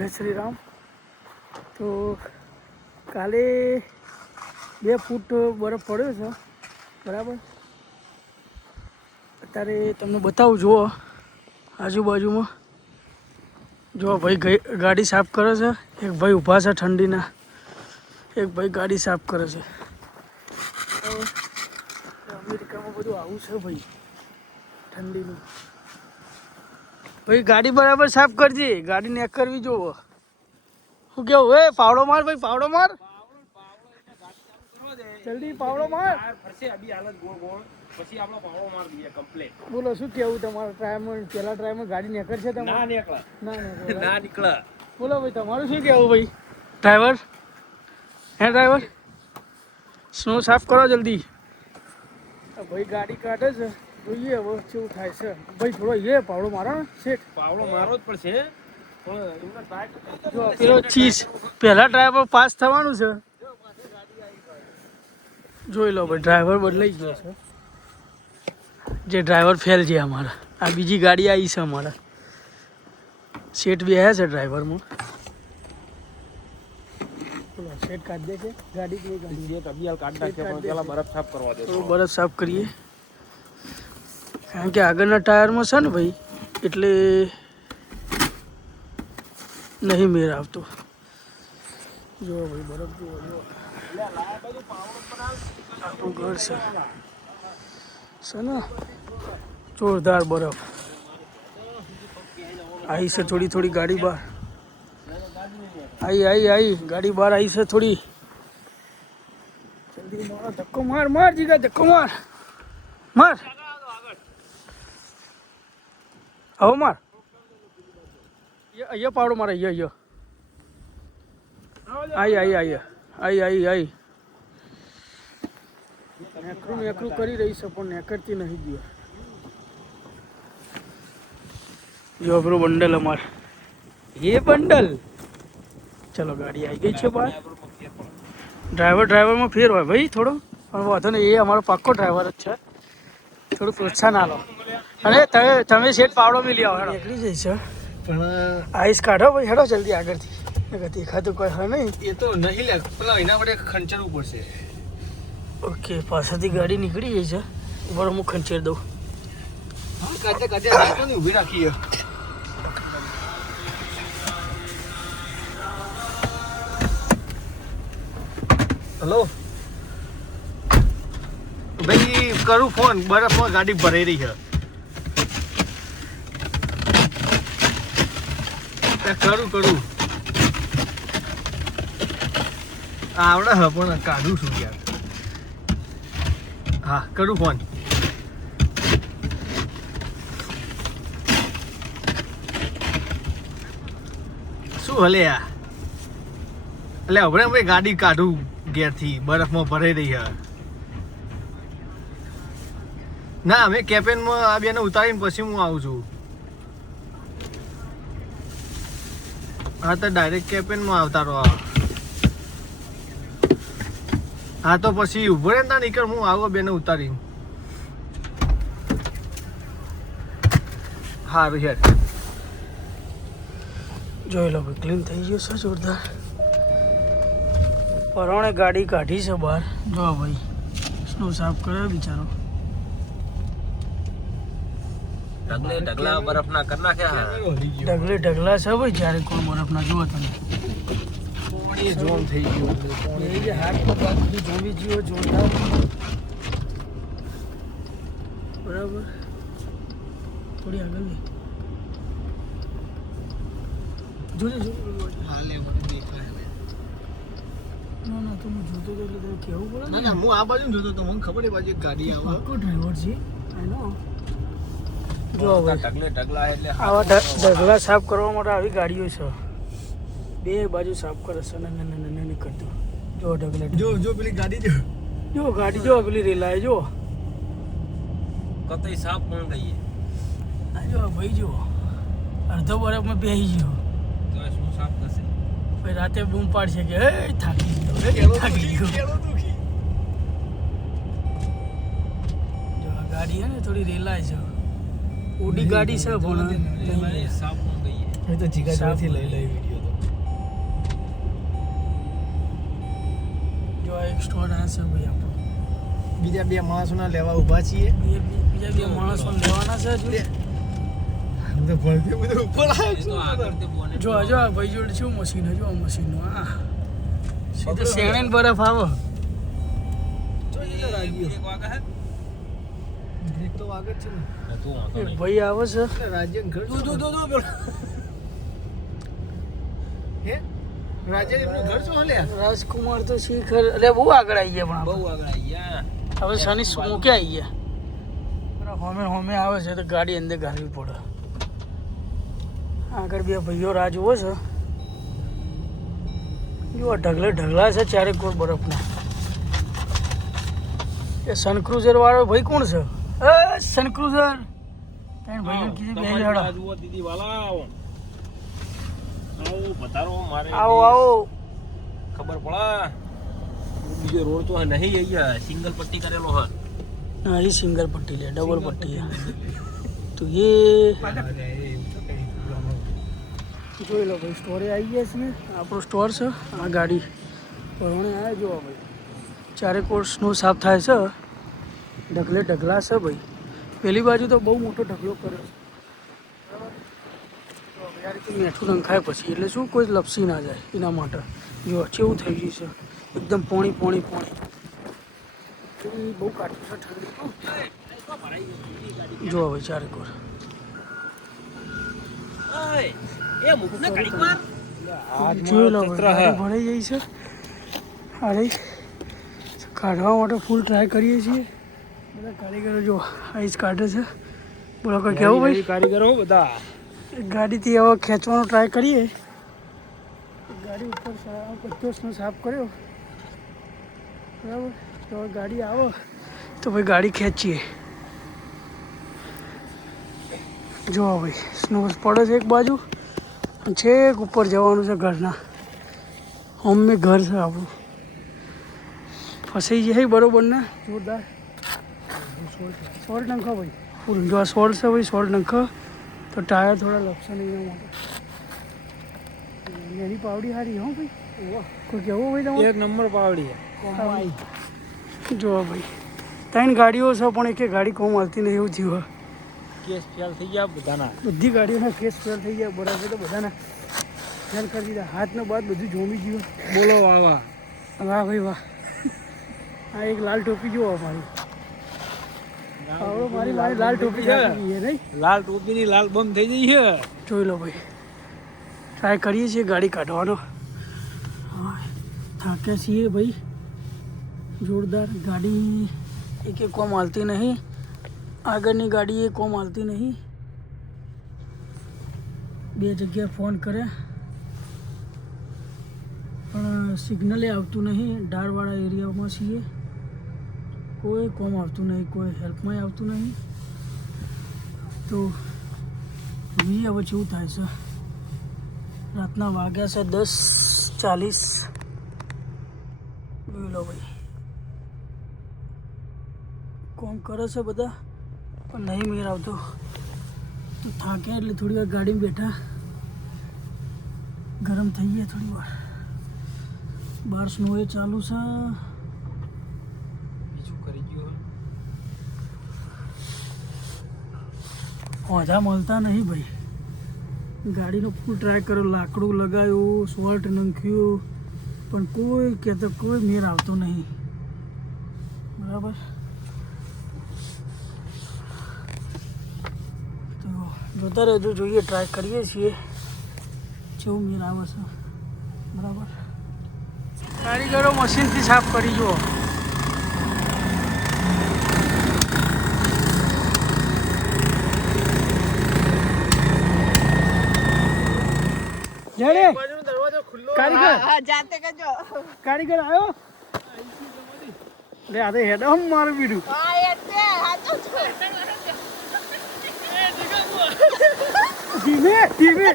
જય શ્રી રામ. તો કાલે 2 ફૂટ બરફ પડ્યો છે બરાબર. અત્યારે તમને બતાવું, જુઓ આજુબાજુમાં જો ભાઈ ગાડી સાફ કરે છે, એક ભાઈ ઊભા છે ઠંડીના, એક ભાઈ ગાડી સાફ કરે છે. અમેરિકામાં બધું આવું છે ભાઈ, ઠંડીનું. ભાઈ ગાડી બરાબર સાફ કરજે, ગાડી ને કરવી જોવો. શું કેવું? એ પાવડો માર ભાઈ, પાવડો માર જલ્દી, પાવડો માર. બોલો શું કેવું તમારા ટ્રાયમાં? પેલા ટ્રાયમાં ગાડી નેકર છે તમારે? ના નીકળે. બોલો ભાઈ તમારું શું કેવું ભાઈ? ડ્રાઈવર હે ડ્રાઈવર, સ્નો સાફ કરો જલ્દી. ભાઈ ગાડી કાઢે છે, જોઈએ હવે કેવું થાય છે. ભાઈ થોડો પાવડો મારો ને શેઠ, પાવડો મારો જ પડશે. જો પેલો ચીઝ પહેલા ટ્રાય પર પાસ થવાનું છે. જોઈ લો ભાઈ, ડ્રાઈવર બદલાઈ ગયો છે. જે ડ્રાઈવર ફેલ છે અમારા. આ બીજી ગાડી આવી છે અમારા. શેઠ બી આવ્યા છે ડ્રાઈવરમાં. બોલો શેઠ કાઢ દે છે ગાડી, કોઈ ગાડી શેઠ અભિયાલ કાઢ નાખે, પણ પેલા બરફ સાફ કરવા દે. થોડું બરફ સાફ કરીએ, કારણ કે આગળના ટાયરમાં છે ને ભાઈ, એટલે નહીં મેળ આવતો. જુઓ ભાઈ બરફ જુઓ, જુઓ આપણું ઘર છે ને, જોરદાર બરફ આવી છે. થોડી થોડી ગાડી બહાર આવી ગાડી બહાર આવી છે થોડી. જલ્દી મારો ધક્કો માર, માર જીગા, ધક્કો માર, માર હવે માર. અહીંયા પાવડો મારે, અહીંયા આવી નેકરું કરી રહી છે, પણ નેકરતી નહીં ગયો. જો આપણું બંડલ અમાર, એ બંડલ. ચલો ગાડી આવી ગઈ છે બહાર. ડ્રાઈવરમાં ફેર હોય ભાઈ થોડો, પણ વાંધો નહીં, એ અમારો પાક્કો ડ્રાઈવર જ છે. થોડું પ્રોત્સાહન આલો. અને તમે શેઠ પાવડો મિલી આવો, નીકળી જઈ છે. પણ આઈસ કાઢો ભાઈ, હેડો જલ્દી આગળથી. દેખાતું કોઈ હા નહીં, એ તો નહીં લે, પેલા એના માટે ખંચરવું પડશે. ઓકે, પાછળથી ગાડી નીકળી ગઈ છે. ઉપર હું ખંચેર દઉં. કાચે ઊભી રાખીએ. હલો ભાઈ, કરું ફોન. બરફમાં ગાડી ભરાઈ રહી છે. કરું આવડે હ, પણ કાઢું છું યાર. હા કરું ફોન. શું હલે યાર? એટલે હવે ગાડી કાઢું ઘેરથી, બરફમાં ભરાઈ રહી છે. ના, અમે કેપેનમાં આ બેને ઉતારીને પછી હું આવું છું. હા તો ડાયરેક્ટ કેપેનમાં આવતા રહો. હા તો પછી ઉભો રહે ને નીકળ, હું આવું બેને ઉતારીને. સારું યાર. જોઈ લો ભાઈ, ક્લીન થઈ ગયું છે જોરદાર. પરોણે ગાડી કાઢી છે બહાર. જો ભાઈ સ્નો સાફ કર્યો બિચારો. ઢગલા બરફના કરી નાખ્યા. ઢગલા છે ભાઈ, જ્યારે કોઈ બરફના જુઓ તમે. જોમ થઈ ગયું. હાથ પગ બધું જોવી જીવો જોરદાર. બરાબર, થોડી આગળ નહીં જોજે. ના તો હું જોતો હતો એટલે કેવું પડે. ના હું આ બાજુ જોતો તો, મને ખબર એ બાજુ ગાડી આવે. પાક્કો ડ્રાઈવર છે આનો. જો ઢગલા એટલે આવા ઢગલા સાફ કરવા માટે આવી ગાડીઓ છે. બે બાજુ સાફ કરે છે. ના કરતો. જો ઢગલા, જો પેલી ગાડી જો ગાડી, જો પેલી રેલાય, જો કતઈ સાફ પણ ગઈ. આ જો ભાઈ, જો અડધો બરફમાં બેસી ગયો. તો શું સાફ થશે? પછી રાતે બૂમ પાડશે કે થાકી ગયો. જો આ ગાડી હે ને થોડી રેલાય છે. ઓડી ગાડી છે, પણ સાફ પણ ગઈ. તો જીગા જોરથી લઈ વિડીયો તો. જો આ એક સ્ટોર આ છે ભાઈ આપણો. બીજા બે માણસોના લેવા ઊભા છીએ. બીજા બે માણસો લેવાના છે હજુ. તો ભરતી બધું ઉપર જો જો આ ભાઈ જોડે શું મશીન જો આ મશીનનું આ સીધે શેણે બરફ આવે. બ્રેક તો વાગે જ છે ને. એ ભાઈ આવે છે રાજ્ય ઘર હે રાજ્ય એમનું ઘર શું હલે રાજકુમાર તો શીખર અરે બહુ આગળ આવી ગયા પણ બહુ આગળ આવી ગયા. હવે શનિ મૂકે આવી ગયા. હોમે હોમે આવે છે તો ગાડી અંદર ગાળવી પડે. આગળ બે ભાઈઓ રાહ જુઓ છે. જો ઢગલા છે ચારે કોર બરફના. એ સનક્રુઝર વાળો ભાઈ કોણ છે? એ સનક્રુઝર ત્રણ ભાઈઓ કીધી બે હેડો. જુઓ દીદી વાલા આવો પધારો મારે આવો આવો ખબર પડે બીજો રોડ તો નહીં અહીંયા સિંગલ પટ્ટી કરેલો હા. હા એ સિંગલ પટ્ટી લે ડબલ પટ્ટી તો એ જોઈ લો ભાઈ સ્ટોરે આવી ગયા છીએ. આપણો સ્ટોર છે આ ગાડી પરણે આવ્યા જોવા ભાઈ ચારે કોર્સનું સાફ થાય છે. ઢગલા છે ભાઈ. પેલી બાજુ તો બહુ મોટો ઢગલો કર્યો છે બરાબર. યાર કે મેઠું નંખાય પછી એટલે શું કોઈ લપસી ના જાય એના માટે. જો કેવું થઈ ગયું છે એકદમ પોણી બહુ કાઢી છે ઠંડી. જો ભાઈ ચારે કોર જોઈ લો ભરાઈ જાય છે. અરે કાઢવા માટે ફૂલ ટ્રાય કરીએ છીએ. બધા કારીગરો જો આઈસ કાઢે છે. બોલો કોઈ કેવું ભાઈ કારીગરો બધા ગાડીથી હવે ખેંચવાનો ટ્રાય કરીએ. ગાડી ઉપર પચોસનો સાફ કર્યો બરાબર. તો હવે ગાડી આવે તો ભાઈ ગાડી ખેંચીએ. જો ભાઈ સ્નો પડે છે એક બાજુ છેક ઉપર જવાનું છે ઘરના. હોમે ઘર છે આપણું. ફસાઈ જાય બરોબર ને જોરદાર. સોલ્ટ નંખો ભાઈ ફૂલ. જો આ સોલ્ટ છે ભાઈ સોલ્ટ નંખો તો ટાયર થોડા લપસે નહીં એના માટે. એની પાવડી સારી હો ભાઈ. કોઈ કેવું ભાઈ તમારે એક નંબર પાવડી જો ભાઈ ત્રણ ગાડીઓ છે પણ એક ગાડી કોમ હાલતી નહીં એવું થયું. કેસ ફેલ થઈ ગયા બધાના. બધી ગાડીઓના કેસ ફેલ થઈ ગયા બરાબર. તો બધાના ફેલ કરી દીધા. હાથનો બાદ બધું જોમી ગયું. બોલો વાહ વાહ ભાઈ વાહ. આ એક લાલ ટોપી જુઓ મારી. મારી લાલ ટોપી છે નહીં. લાલ ટોપીની લાલ બંધ થઈ ગઈ છે. જોઈ લો ભાઈ ટ્રાય કરીએ છીએ ગાડી કાઢવાનો. થાક્યા છીએ ભાઈ જોરદાર. ગાડી એક કોમ હાલતી નહીં. આગળની ગાડી એ કોમ હાલતી નહીં. બે જગ્યાએ ફોન કર્યા પણ સિગ્નલે આવતું નહીં. ડાળવાળા એરિયામાં છીએ. કોઈ કોમ આવતું નહીં. કોઈ હેલ્પમાં આવતું નહીં. તો જોઈએ હવે કેવું થાય છે. રાતના વાગ્યા છે 10:40. જોઈ લો ભાઈ કોમ કરે છે બધા પણ નહીં મેળ આવતો. તો થાક્યા એટલે થોડી વાર ગાડીમાં બેઠા ગરમ થઈ ગયા થોડી વાર. બહાર સ્નો એ ચાલુ છે. બીજું કરી ગયું ઓઝા મળતા નહીં ભાઈ. ગાડીનો ફૂલ ટ્રાય કર્યો. લાકડું લગાવ્યું સોલ્ટ નાખ્યું પણ કોઈ કહેતો કોઈ મેળ આવતો નહીં બરાબર. તો જોતા રહેજો. જોઈએ ટ્રાય કરીએ છીએ જેવું મેળ આવે છે બરાબર. કારીગરો મશીનથી સાફ કરી જુઓ. દરવાજો ખુલ્લો. કારીગર આવ્યો લે. આ તો હેડમ મારું બીડું. ધીમે ધીમે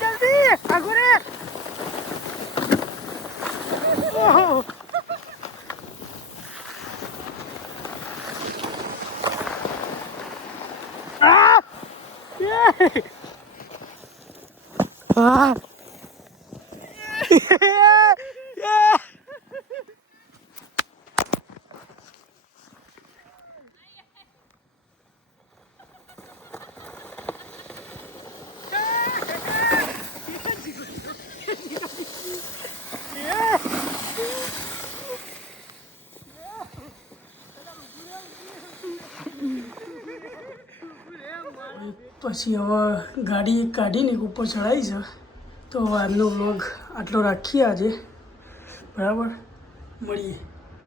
જલ્દી આગળ ઓહો આ આ પછી હવે ગાડી કાઢીને ઉપર ચડાવી છે તો હવે આજનો વ્લોગ આટલો રાખીએ આજે બરાબર મળીએ